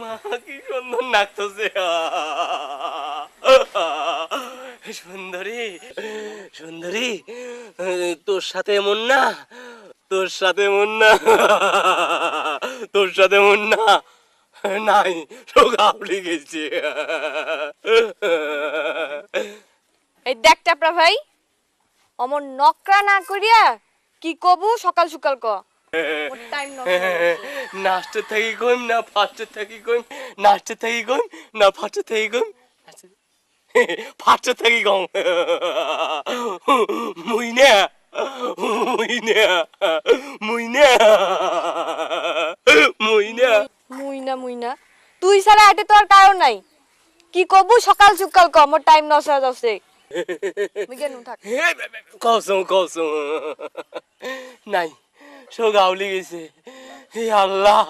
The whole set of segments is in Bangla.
মা কি সুন্দর নাচতেছে। সুন্দরী সুন্দরী, তোর সাথে এমন না, তোর সাথে এমন না, তোর সাথে এমন না, নাই সব আপনি গেছে। এই দেখ টাপরা ভাই, অমন নকরা না করিয়া কি কবু সকাল সকাল ক। ওর টাইম নষ্ট নাচতে থাকি কইম না ফাটতে থাকি কইম, নাচতে থাকি কইম না ফাটতে থাকি কইম, ফাটতে থাকি কম। মুই না মুই না মুই না মুই না মুইনা তুই ছাড়া হাটে তো আর কারণ নাই। কি কবু সকাল সকাল ক, মোর টাইম নষ্ট হয়ে যাচ্ছে। মিগেনু থাক। কসম কসম নাই সব গাউলি গেছে। হে আল্লাহ,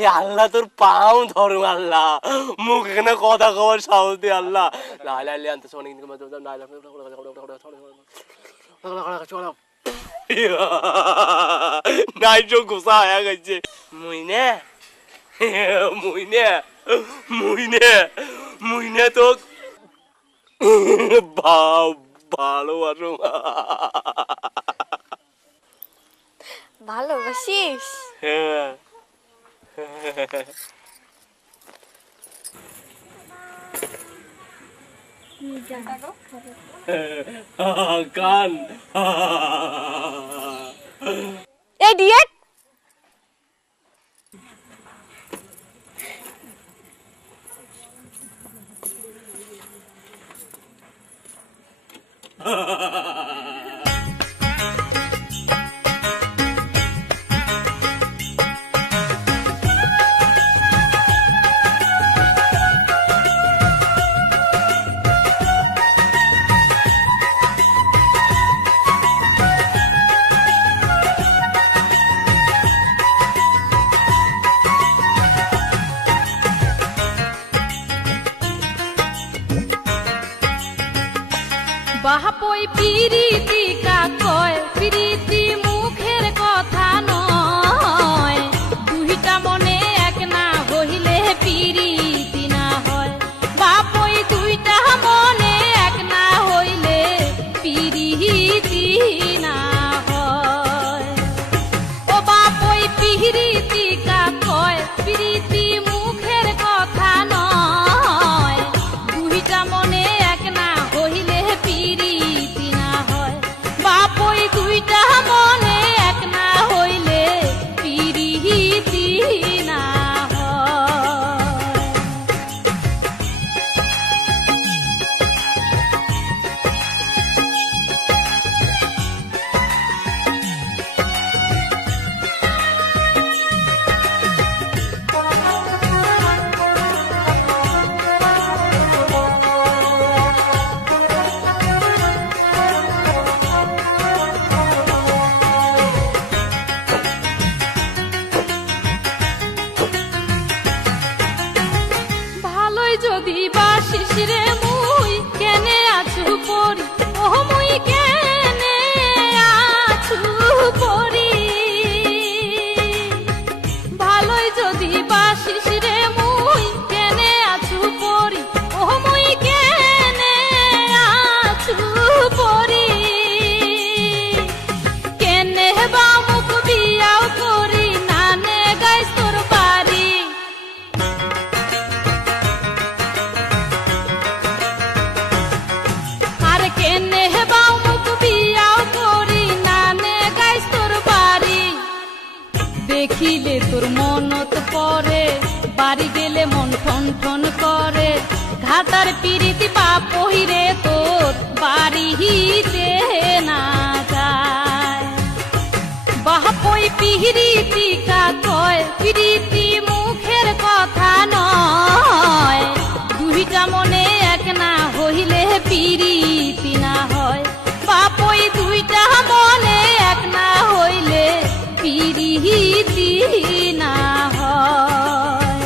এ আল্লাহ তোর পাও ধরো আল্লাহ, মুখ এখানে কথা কবার সাহস দে আল্লাহ। লাই লাই লাই আনতে শোনে কিন্তু নাই চোখ গুসা হয়ে গেছে। মুইনে মুইনে মুইনে মুইনে তো ভালোবাসো। ভালোবাসিস? হ্যাঁ কান ইডিয়েট। বাহাপই পিরিতি কাকয়, পিরিতি মুখের কথা নয়, দুইটা মনে এক না হইলে পিরিতি না হয়। বাপই দুইটা মনে এক না হইলে পিরিতি না হয়। ও বাপই পিরিতি কাকয়, পিরিতি মুখের কথা নয়, দুইটা মনে এক না হইলে পিরিতি না হয়। বাপই দুইটা মনে এক না হইলে পিরিতি না হয়। ভালোই যদি বাসিস রে মুই, কেনে আছু পরি, ও মুই কেনে আছু পরি। ভালোই যদি বাসিস রে মুই, কেনে আছু পরি, ও মুই কেনে আছু পরি। কেনে বা মুখ বিয়াও করি, নানে গাইস তোর বাড়ি। আর কেনে বাউ মুখ বিয়াও করি, নানে গাইস তোর বাড়ি। দেখিলে তোর মনত পরে, বাড়ি গেলে মন ঠন ঠন করে। ঘাটার পিরিতি বাপই রে তোর বাড়িতে না যায়। বাপই পিরিতি কাকয়, পিরিতি মুখের কথা নয়, দুইটা মনে এক না হইলে পিরিতি না হয়। বাপই দুইটা মনে এক না হইলে পিরিতি না হয়।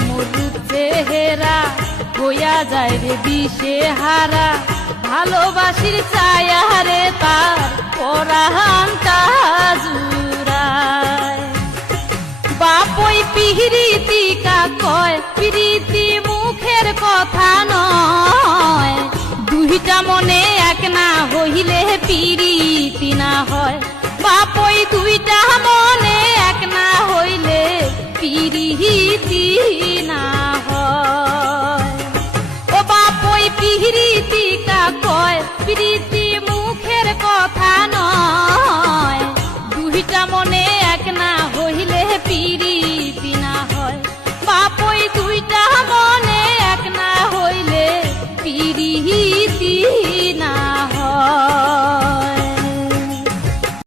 মোর রূপ চেহারা হইয়া যায় রে দিশে হারা ভালোবাসির ছায়া রে তার পরাণটা জুড়ায় বাপই পিরিতি কা কয় পিরিতি মুখের কথা নয় দুইটা মনে এক না হইলে পিরিতি না হয় বাপই দুইটা মনে এক না হইলে পিরিতি না হয় ও বাপই পিরিতি কা কয় পিরিতি মুখের কথা নয় দুইটা মনে এক না হইলে পিরি